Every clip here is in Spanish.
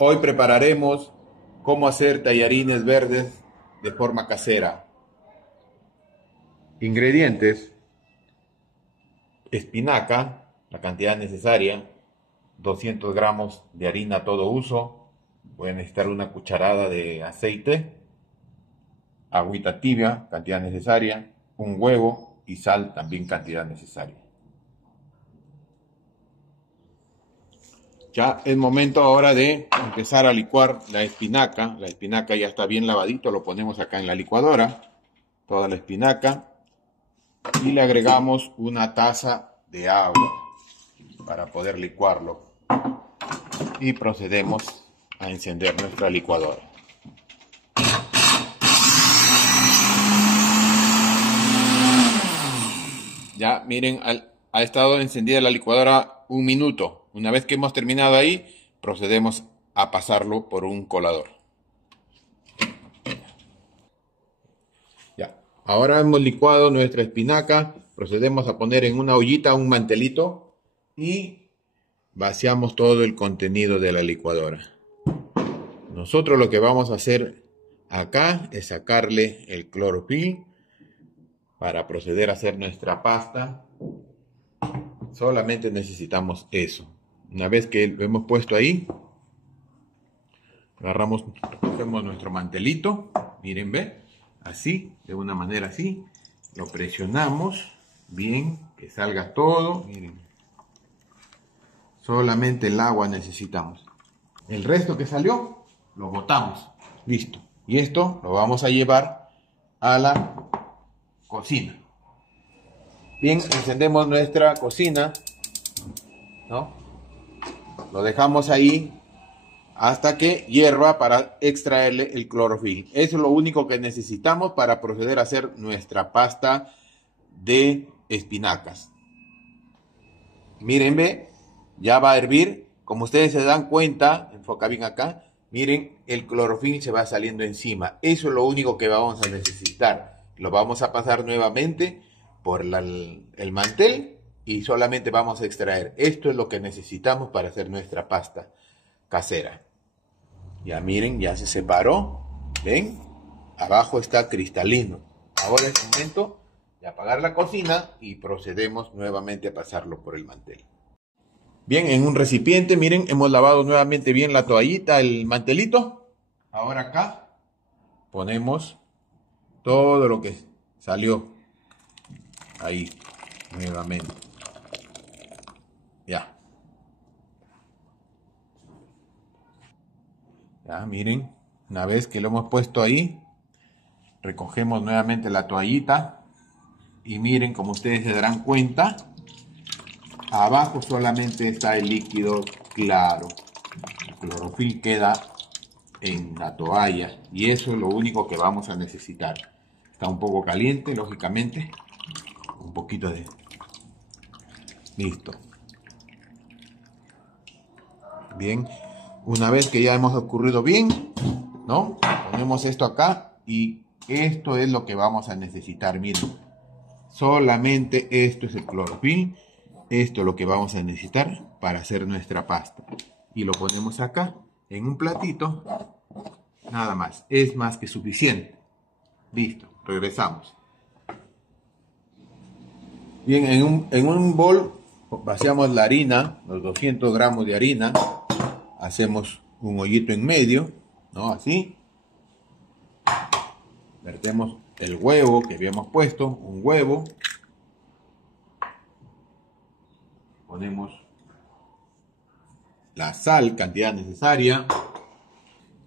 Hoy prepararemos cómo hacer tallarines verdes de forma casera. Ingredientes: espinaca, la cantidad necesaria, 200 gramos de harina a todo uso, voy a necesitar una cucharada de aceite, agüita tibia, cantidad necesaria, un huevo y sal, también cantidad necesaria. Ya es momento ahora de empezar a licuar la espinaca. La espinaca ya está bien lavadito, lo ponemos acá en la licuadora, toda la espinaca, y le agregamos una taza de agua para poder licuarlo. Y procedemos a encender nuestra licuadora. Ya miren, ha estado encendida la licuadora un minuto. Una vez que hemos terminado ahí, procedemos a pasarlo por un colador. Ya, ahora hemos licuado nuestra espinaca, procedemos a poner en una ollita un mantelito y vaciamos todo el contenido de la licuadora. Nosotros lo que vamos a hacer acá es sacarle el clorofil para proceder a hacer nuestra pasta. Solamente necesitamos eso. Una vez que lo hemos puesto ahí, cogemos nuestro mantelito, miren, ve, así, de una manera así, lo presionamos bien, que salga todo, miren. Solamente el agua necesitamos. El resto que salió, lo botamos, listo. Y esto lo vamos a llevar a la cocina. Bien, encendemos nuestra cocina, ¿no? Lo dejamos ahí hasta que hierva para extraerle el clorofil. Eso es lo único que necesitamos para proceder a hacer nuestra pasta de espinacas. Miren, ve, ya va a hervir. Como ustedes se dan cuenta, enfoca bien acá, miren, el clorofil se va saliendo encima. Eso es lo único que vamos a necesitar. Lo vamos a pasar nuevamente por el mantel y solamente vamos a extraer. Esto es lo que necesitamos para hacer nuestra pasta casera. Ya miren, ya se separó. ¿Ven? Abajo está cristalino. Ahora es momento de apagar la cocina y procedemos nuevamente a pasarlo por el mantel. Bien, en un recipiente, miren, hemos lavado nuevamente bien la toallita, el mantelito. Ahora acá ponemos todo lo que salió ahí nuevamente. Ya. Ya, miren, una vez que lo hemos puesto ahí, recogemos nuevamente la toallita y miren, como ustedes se darán cuenta, abajo solamente está el líquido claro. El clorofil queda en la toalla y eso es lo único que vamos a necesitar. Está un poco caliente, lógicamente. Un poquito de... Listo. Bien. Una vez que ya hemos escurrido bien, ¿no? Ponemos esto acá y esto es lo que vamos a necesitar. Miren. Solamente esto es el clorofil. Esto es lo que vamos a necesitar para hacer nuestra pasta. Y lo ponemos acá en un platito. Nada más. Es más que suficiente. Listo. Regresamos. Bien, en un bol vaciamos la harina, los 200 gramos de harina. Hacemos un hoyito en medio, ¿no? Así. Vertemos el huevo que habíamos puesto, un huevo. Ponemos la sal, cantidad necesaria.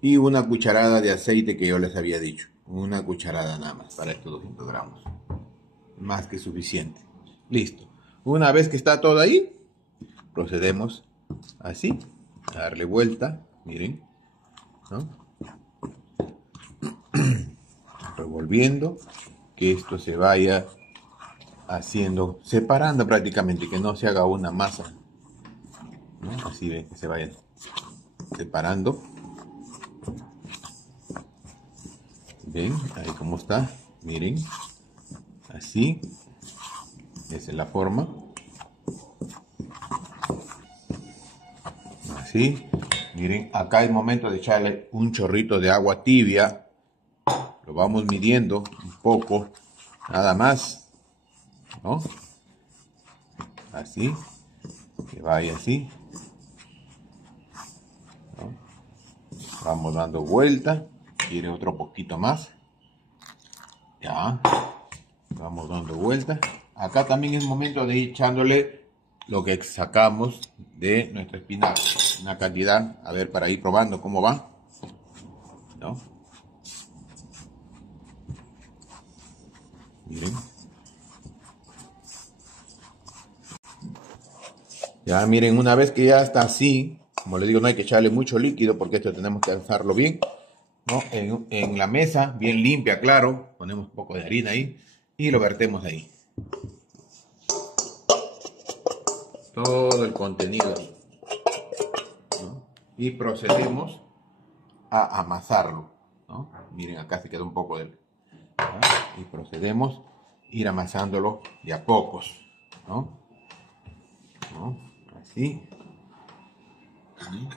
Y una cucharada de aceite que yo les había dicho. Una cucharada nada más para estos 200 gramos. Más que suficiente. Listo. Una vez que está todo ahí, procedemos así, a darle vuelta. Miren, ¿no? Revolviendo, que esto se vaya haciendo, separando prácticamente, que no se haga una masa, ¿no? Así ven, que se vayan separando. Ven, ahí como está, miren, así, esa es la forma, así, Miren, acá es momento de echarle un chorrito de agua tibia. Lo vamos midiendo un poco, nada más, ¿no? Así, que vaya así, ¿no? Vamos dando vuelta. Quiere otro poquito más. Ya, vamos dando vuelta. Acá también es momento de ir echándole lo que sacamos de nuestro espinazo. Una cantidad, a ver, para ir probando cómo va, ¿no? Miren. Ya miren, una vez que ya está así, como les digo, no hay que echarle mucho líquido porque esto tenemos que alzarlo bien, ¿no? En la mesa, bien limpia, claro, ponemos un poco de harina ahí y lo vertemos ahí. Todo el contenido, ¿no? Y procedemos a amasarlo, ¿no? Miren, acá se quedó un poco de... ¿no? Y procedemos a ir amasándolo de a pocos, ¿no? ¿No? Así. ¿Sí?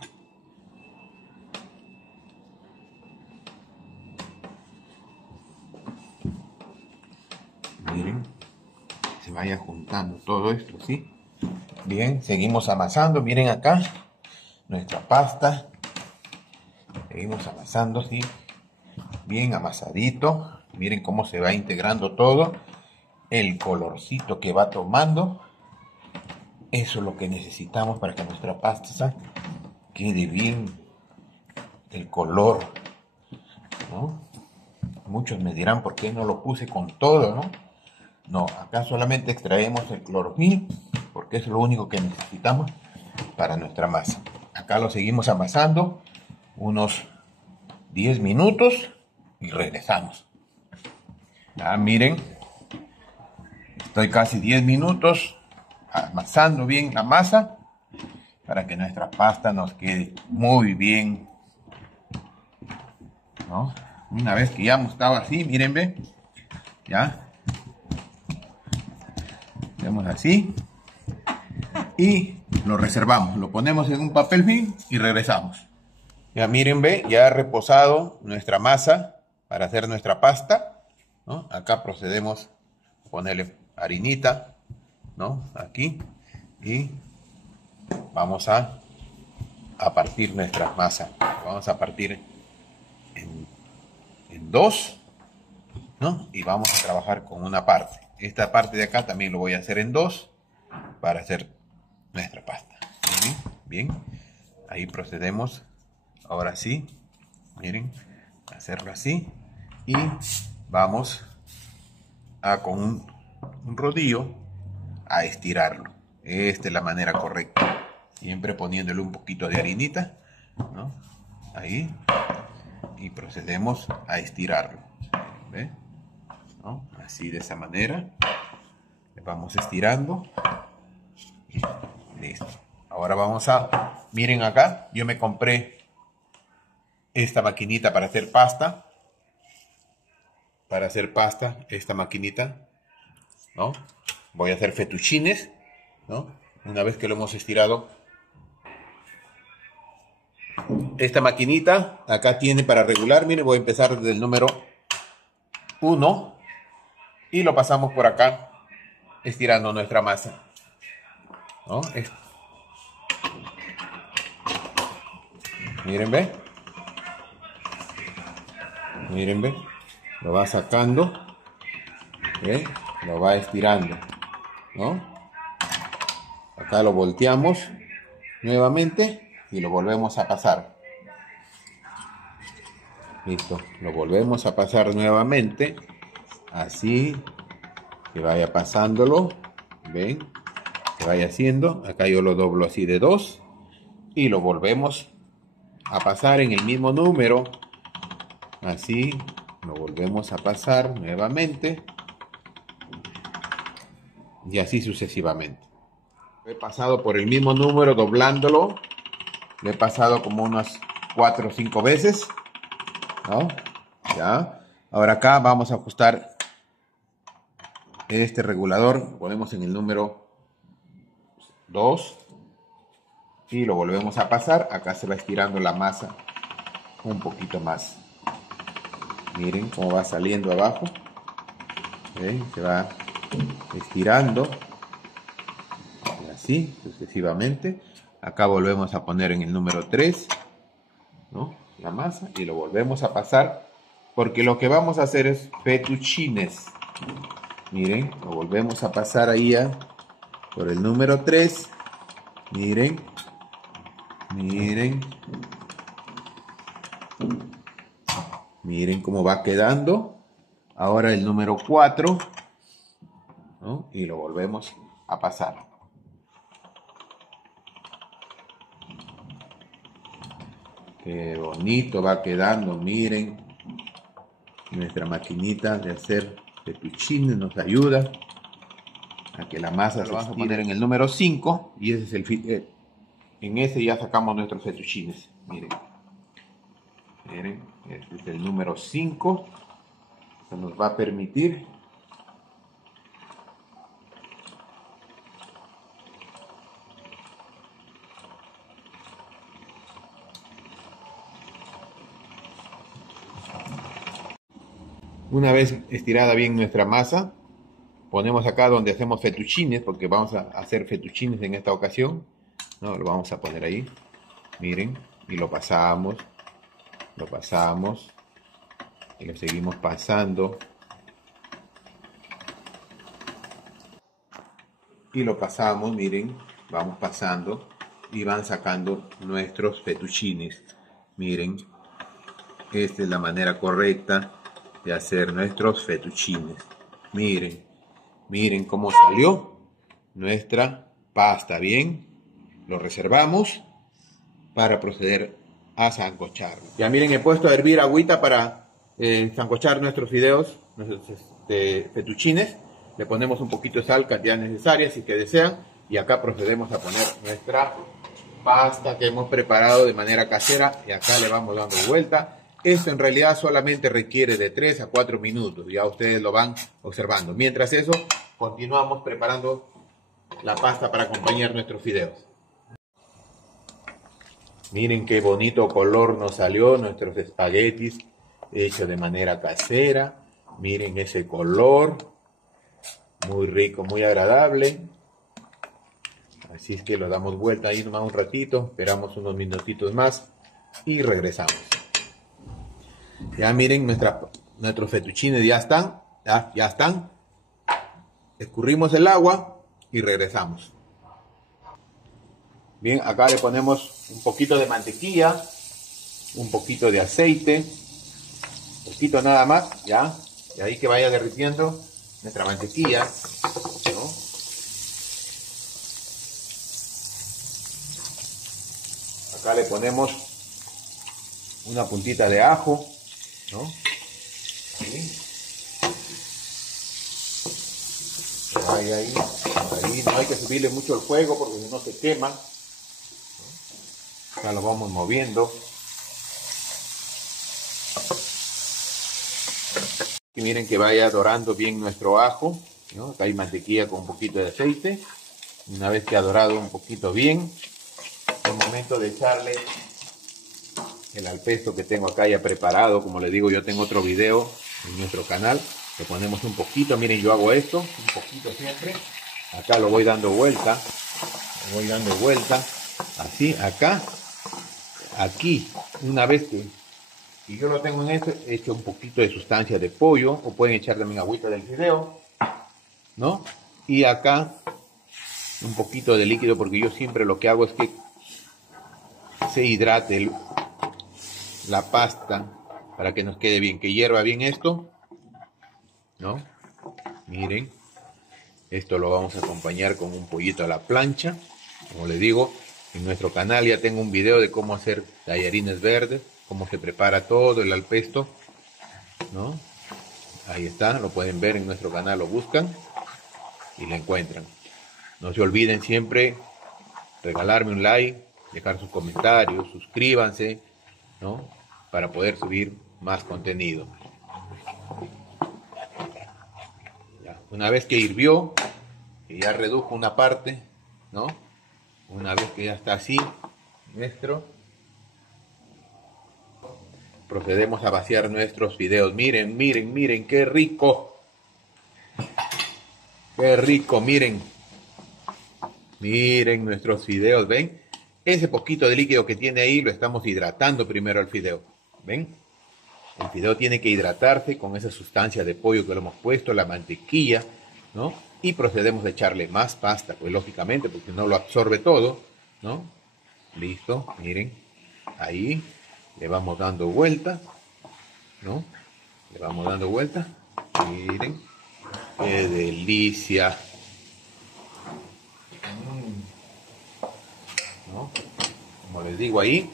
Miren, se vaya juntando todo esto, ¿sí? Bien, seguimos amasando, miren acá, nuestra pasta. Seguimos amasando, ¿sí? Bien amasadito. Miren cómo se va integrando todo. El colorcito que va tomando. Eso es lo que necesitamos para que nuestra pasta quede bien el color, ¿no? Muchos me dirán por qué no lo puse con todo, ¿no? No, acá solamente extraemos el clorofil porque es lo único que necesitamos para nuestra masa. Acá lo seguimos amasando unos 10 minutos y regresamos. Ya miren, estoy casi 10 minutos amasando bien la masa para que nuestra pasta nos quede muy bien, ¿no? Una vez que ya hemos estado así, miren, ve, ya, hacemos así y lo reservamos, lo ponemos en un papel film y regresamos. Ya miren, ve, ya ha reposado nuestra masa para hacer nuestra pasta, ¿no? Acá procedemos a ponerle harinita, ¿no? Aquí, y vamos a partir nuestra masa. Vamos a partir en dos, ¿no? Y vamos a trabajar con una parte. Esta parte de acá también lo voy a hacer en dos para hacer nuestra pasta. ¿Sí? Bien, ahí procedemos. Ahora sí, miren, hacerlo así y vamos a con un rodillo a estirarlo. Esta es la manera correcta. Siempre poniéndole un poquito de harinita, ¿no? Ahí. Y procedemos a estirarlo. ¿Ve? ¿No? Así, de esa manera. Le vamos estirando. Y listo. Ahora vamos a... Miren acá, yo me compré esta maquinita para hacer pasta. Para hacer pasta, esta maquinita, ¿no? Voy a hacer fettuccines, ¿no? Una vez que lo hemos estirado. Esta maquinita acá tiene para regular, miren, voy a empezar desde el número 1 y lo pasamos por acá estirando nuestra masa, ¿no? Miren, ve. Miren, ve. Lo va sacando, ¿ve? Lo va estirando, ¿no? Acá lo volteamos nuevamente y lo volvemos a pasar. Listo, lo volvemos a pasar nuevamente, así, que vaya pasándolo, ven, que vaya haciendo. Acá yo lo doblo así de 2 y lo volvemos a pasar en el mismo número, así, lo volvemos a pasar nuevamente y así sucesivamente. He pasado por el mismo número doblándolo, lo he pasado como unas 4 o 5 veces, ¿no? Ya. Ahora acá vamos a ajustar este regulador, ponemos en el número 2, y lo volvemos a pasar. Acá se va estirando la masa un poquito más. Miren cómo va saliendo abajo. ¿Ven? Se va estirando. Y así sucesivamente. Acá volvemos a poner en el número 3, ¿no?, la masa, y lo volvemos a pasar, porque lo que vamos a hacer es fettuccines. Miren, lo volvemos a pasar ahí por el número 3. Miren, miren, miren cómo va quedando. Ahora el número 4, ¿no?, y lo volvemos a pasar. Qué bonito va quedando, miren. Nuestra maquinita de hacer fettuccine nos ayuda a que la masa se vamos a poner en el número 5, y ese es en ese ya sacamos nuestros fettuccines. Miren, miren, este es el número 5. Eso nos va a permitir una vez estirada bien nuestra masa, ponemos acá donde hacemos fettuccines, porque vamos a hacer fettuccines en esta ocasión, ¿no? Lo vamos a poner ahí, miren, y lo pasamos, y lo seguimos pasando, y lo pasamos, miren, vamos pasando, y van sacando nuestros fettuccines. Miren, esta es la manera correcta de hacer nuestros fettuccines. Miren, miren cómo salió nuestra pasta. Bien, lo reservamos para proceder a sancocharlo. Ya miren, he puesto a hervir agüita para sancochar nuestros fideos, nuestros fettuccines. Le ponemos un poquito de sal, cantidad necesaria si que desean, y acá procedemos a poner nuestra pasta que hemos preparado de manera casera, y acá le vamos dando vuelta. Esto en realidad solamente requiere de 3 a 4 minutos, ya ustedes lo van observando. Mientras eso, continuamos preparando la pasta para acompañar nuestros fideos. Miren qué bonito color nos salió nuestros espaguetis hechos de manera casera. Miren ese color, muy rico, muy agradable. Así es que lo damos vuelta ahí nomás un ratito, esperamos unos minutitos más y regresamos. Ya miren, nuestros fettuccines ya están, ya están. Escurrimos el agua y regresamos. Bien, acá le ponemos un poquito de mantequilla, un poquito de aceite, un poquito nada más, ya. Y ahí que vaya derritiendo nuestra mantequilla, ¿no? Acá le ponemos una puntita de ajo, ¿no? Ahí. Ahí, no hay que subirle mucho el fuego porque si no se quema. Acá lo vamos moviendo. Y miren que vaya dorando bien nuestro ajo, ¿no? Acá hay mantequilla con un poquito de aceite. Una vez que ha dorado un poquito bien, es momento de echarle el al pesto que tengo acá ya preparado. Como les digo, yo tengo otro video en nuestro canal. Le ponemos un poquito, miren, yo hago esto, un poquito siempre. Acá lo voy dando vuelta, así, acá, aquí. Una vez que yo lo tengo en esto, echo un poquito de sustancia de pollo, o pueden echar también agüita del fideo, ¿no? Y acá un poquito de líquido, porque yo siempre lo que hago es que se hidrate la pasta para que nos quede bien, que hierva bien esto, ¿no? Miren, esto lo vamos a acompañar con un pollito a la plancha. Como les digo, en nuestro canal ya tengo un video de cómo hacer tallarines verdes, cómo se prepara todo el al pesto, ¿no? Ahí está, lo pueden ver en nuestro canal, lo buscan y lo encuentran. No se olviden siempre regalarme un like, dejar sus comentarios, suscríbanse, ¿no? Para poder subir más contenido. Ya, una vez que hirvió, que ya redujo una parte, ¿no? Una vez que ya está así, nuestro. Procedemos a vaciar nuestros fideos. Miren, miren, miren, qué rico. Qué rico, miren. Miren nuestros fideos, ¿ven? Ese poquito de líquido que tiene ahí lo estamos hidratando primero al fideo. ¿Ven? El fideo tiene que hidratarse con esa sustancia de pollo que lo hemos puesto, la mantequilla, ¿no? Y procedemos a echarle más pasta, pues lógicamente, porque no lo absorbe todo, ¿no? Listo, miren. Ahí le vamos dando vueltas, ¿no? Le vamos dando vueltas. Miren. ¡Qué delicia! ¿No? Como les digo ahí,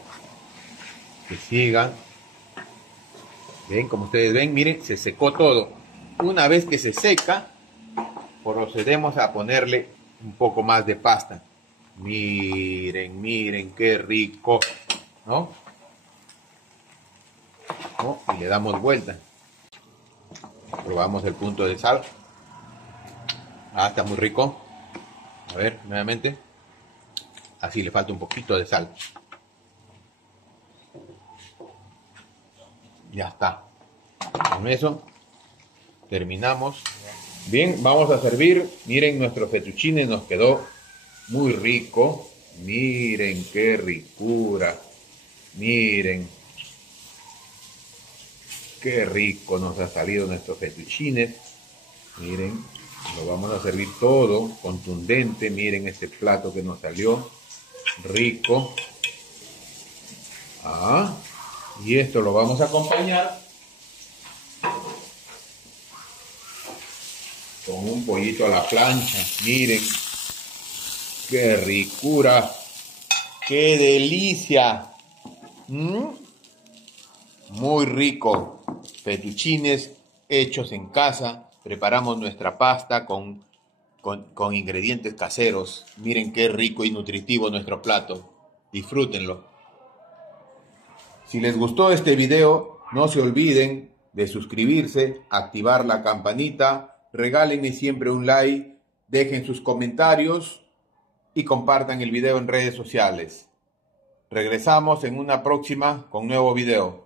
que sigan. Ven, como ustedes ven, miren, se secó todo. Una vez que se seca, procedemos a ponerle un poco más de pasta. Miren, miren, qué rico, ¿no? ¿No? Y le damos vuelta. Probamos el punto de sal. Ah, está muy rico. A ver, nuevamente. Así le falta un poquito de sal. Ya está. Con eso terminamos. Bien, vamos a servir. Miren, nuestro fettuccine nos quedó muy rico. Miren qué ricura. Miren qué rico nos ha salido nuestro fettuccine. Miren, lo vamos a servir todo contundente. Miren este plato que nos salió rico. Ah, y esto lo vamos a acompañar con un pollito a la plancha. Miren, qué ricura, qué delicia. Muy rico. Fettuccines hechos en casa. Preparamos nuestra pasta con ingredientes caseros. Miren qué rico y nutritivo nuestro plato. Disfrútenlo. Si les gustó este video, no se olviden de suscribirse, activar la campanita, regálenme siempre un like, dejen sus comentarios y compartan el video en redes sociales. Regresamos en una próxima con nuevo video.